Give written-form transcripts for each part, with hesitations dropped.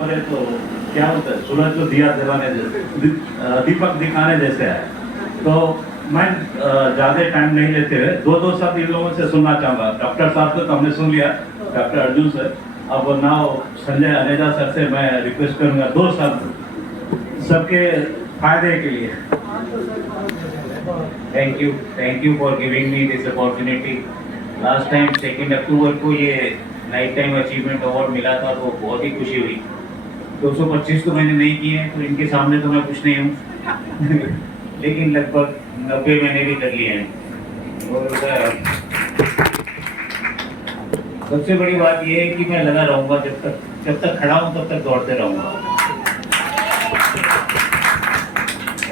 तो क्या होता है, सूरज को दिया जलाने जैसे, दीपक दिखाने जैसे है। तो मैं ज़्यादा टाइम नहीं लेते हुए दो शब्द इन लोगों से सुनना चाहूँगा। डॉक्टर साहब तो हमने सुन लिया, डॉक्टर अर्जुन सर। अब नाउ संजय अनेजा सर से मैं रिक्वेस्ट करूँगा 2 शब्द सबके फायदे के लिए। Thank you for giving me this opportunity. Last time 2 अक्टूबर को ये नाइट टाइम अचीवमेंट अवार्ड मिला था, तो बहुत ही खुशी हुई। 225 तो मैंने नहीं किए, तो इनके सामने तो मैं कुछ नहीं हूँ लेकिन लगभग 90 मैंने भी कर लिए हैं। और सबसे बड़ी बात यह है कि मैं लगा रहूँगा, जब तक खड़ा हूँ तब तक दौड़ते रहूँगा।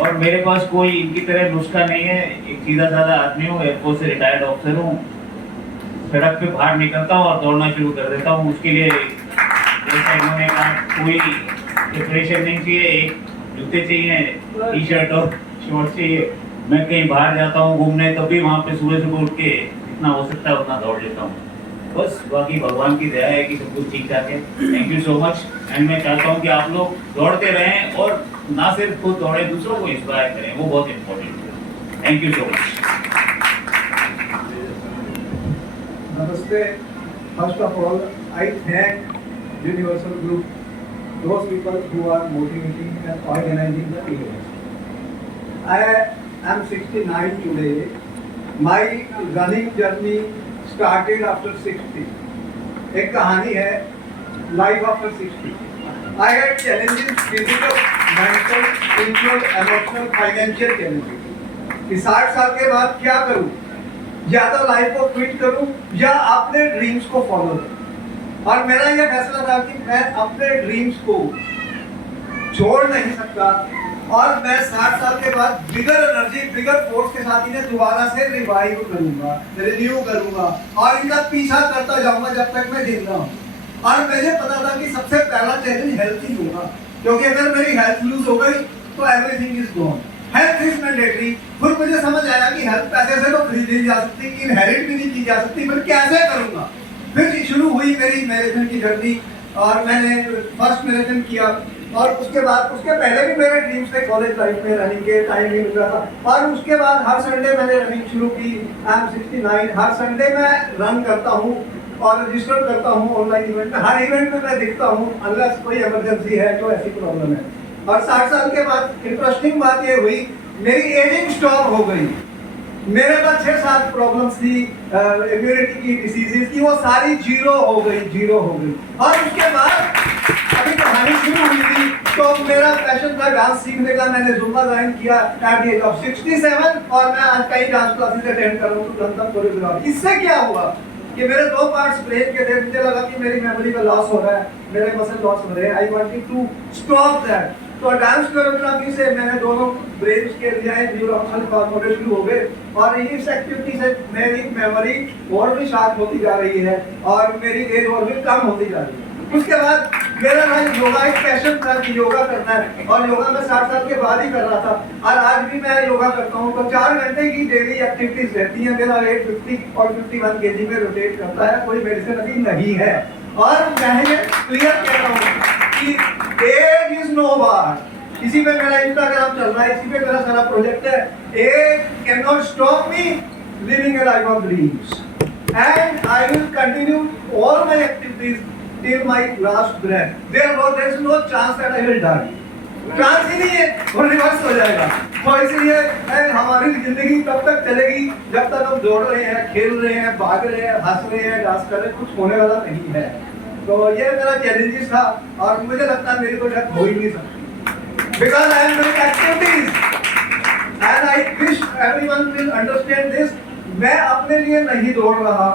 और मेरे पास कोई इनकी तरह नुस्खा नहीं है। एक सीधा साधा आदमी हूँ, एयरफोर्स से रिटायर्ड ऑफिसर हूँ। सड़क पे बाहर निकलता हूँ और दौड़ना शुरू कर देता हूँ। उसके लिए जैसा इन्होंने कहा, कोई प्रिपरेशन नहीं चाहिए, एक जूते चाहिए, टी शर्ट और शॉर्ट चाहिए। मैं कहीं बाहर जाता हूँ घूमने, तब भी वहाँ पे सुबह उठ के जितना हो सकता है उतना दौड़ लेता हूँ। बस बाकी भगवान की दया है कि सब कुछ ठीक ठाक है। Thank you so much. And मैं चाहता हूँ कि आप लोग दौड़ते रहें और ना सिर्फ खुद दौड़े, दूसरों को इंस्पायर करें, वो बहुत इम्पोर्टेंट है। Thank you so much. Namaste. First of all, I thank Universal Group, those people who are motivating and organizing the event. I am 69 today. My running journey started after 60. एक कहानी है, life after 60. I had challenges, physical, mental, spiritual, emotional, financial challenges. कि 60 साल के बाद क्या करूँ? या तो लाइफ को क्विट करूं या अपने ड्रीम्स को फॉलो करूं। और मेरा यह फैसला था कि मैं अपने ड्रीम्स को छोड़ नहीं सकता और मैं 60 साल के बाद बिगर एनर्जी, बिगर फोर्स के साथ इन्हें दोबारा से रिवाइव करूंगा, रिन्यू करूंगा और इनका पीछा करता जाऊंगा जब तक मैं जिंदा हूं। और मुझे पता था कि सबसे पहला चैलेंज हेल्थ ही होगा, क्योंकि अगर मेरी हेल्थ लूज हो गई तो everything is gone. Health is mandatory. फिर मुझे समझ आया कि हेल्थ पैसे से तो खरीदी जा सकती, इनहेरिट भी नहीं की जा सकती, फिर कैसे करूंगा। फिर शुरू हुई मेरी मैराथन की जर्नी और मैंने फर्स्ट मैराथन किया। और उसके पहले भी मेरे ड्रीम्स थे कॉलेज लाइफ में, रनिंग के टाइम नहीं मिल रहा था। और उसके बाद हर संडे मैंने रनिंग शुरू की। I am 69। हर संडे मैं रन करता हूँ और रजिस्टर करता हूँ ऑनलाइन इवेंट में। हर इवेंट में मैं दिखता हूँ, अनलेस कोई इमरजेंसी है तो ऐसी प्रॉब्लम है। और 60 साल के बाद इंटरेस्टिंग बात ये हुई, मेरी एजिंग स्टॉप हो गई। मेरे पास 6-7 प्रॉब्लम्स थी, इम्यूनिटी की, डिसीजेस की, वो सारी जीरो हो गई। और उसके बाद अभी कहानी शुरू हुई थी, तो मेरा पैशन था डांस सीखने का। मैंने जुम्बा ज्वाइन किया एट द एज ऑफ 67 और मैं आज कई डांस क्लासेस अटेंड कर रहा हूँ, लंदन कोरियोग्राफर। इससे क्या हुआ कि मेरे 2 पार्ट्स ब्रेन के थे। मुझे लगा कि मेरी मेमोरी का लॉस हो रहा है, मेरे मसल लॉस हो रहे हैं। I wanted to stop that. तो डांस कोरियोग्राफी से मैंने दोनों ब्रेन्स के लिए न्यूरॉन्स फॉर्मेशन शुरू हो गए और इस एक्टिविटी से मेरी मेमोरी और भी शार्प होती जा रही है और मेरी एज और भी कम होती जा रही है। उसके बाद मेरा योगा एक पैशन था कि योगा करना है और योगा मैं 60 साल के बाद ही कर रहा था। और आज भी मैं योगा करता हूँ। तो 4 घंटे की डेली एक्टिविटीज रहती है। मेरा वेट 50 और 51 केजी में रोटेट करता है। कोई मेडिसिन अभी नहीं है। और मैं ये क्लियर कह रहा हूँ कि एज इज नो बार। इसी पे मेरा इंस्टाग्राम चल रहा है, इसी पे मेरा सारा प्रोजेक्ट है। Age can not stop me living a life of dreams and I will continue all my activities till my last breath. There is no chance that I will die. Chance ही नहीं है, वो reverse हो जाएगा। तो इसलिए हमारी जिंदगी तब तक चलेगी जब तक हम दौड़ रहे हैं, खेल रहे हैं, भाग रहे हैं, हंस रहे हैं, डांस कर रहे हैं। कुछ होने वाला नहीं है। तो ये मेरा चैलेंजेस था और मुझे लगता है मेरी तो डेथ हो ही नहीं सकती, because I am doing activities and I wish everyone will understand this. मैं अपने लिए नहीं दौड़ रहा,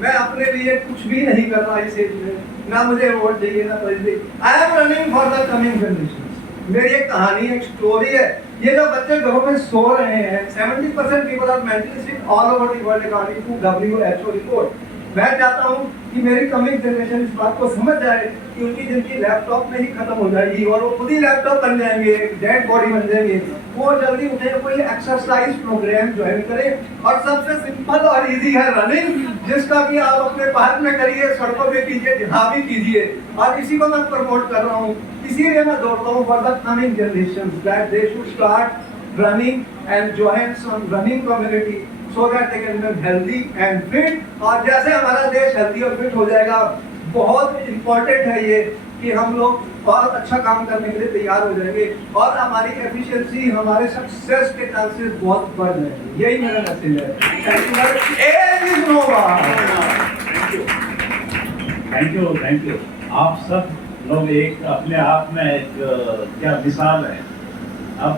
मैं अपने लिए कुछ भी नहीं कर रहा इस एज में। ना मुझे अवार्ड चाहिए, ना कोई। I am running for the coming generations. मेरी एक कहानी है, एक स्टोरी है। ये जो बच्चे घरों में सो रहे हैं, 70% people are mentally sick all over the world according to WHO report. मैं चाहता हूँ कि मेरी कमिंग जनरेशन इस बात को समझ जाए कि उनकी जिंदगी लैपटॉप में ही खत्म हो जाएगी और वो खुद ही लैपटॉप बन जाएंगे, डेड बॉडी बन जाएंगे। वो जल्दी उठे, कोई एक्सरसाइज प्रोग्राम ज्वाइन करें और सबसे सिंपल और इजी है रनिंग, जिसका कि आप अपने पार्क में करिए, सड़कों पे कीजिए, जहाँ भी कीजिए। और इसी को मैं प्रमोट कर रहा हूँ, इसीलिए मैं दौड़ता हूँ for the coming generation that they should start running and join some running community so that they can become healthy and fit। और जैसे हमारा देश हेल्दी और फिट हो जाएगा, बहुत इम्पोर्टेंट है ये कि हम लोग बहुत अच्छा काम करने के लिए तैयार हो जाएंगे और हमारी एफिशिएंसी, हमारे सक्सेस के चांसेस बहुत बढ़ जाएंगे। यही मेरा मैसेज है। Thank you. आप सब लोग एक अपने आप में एक क्या मिसाल है। अब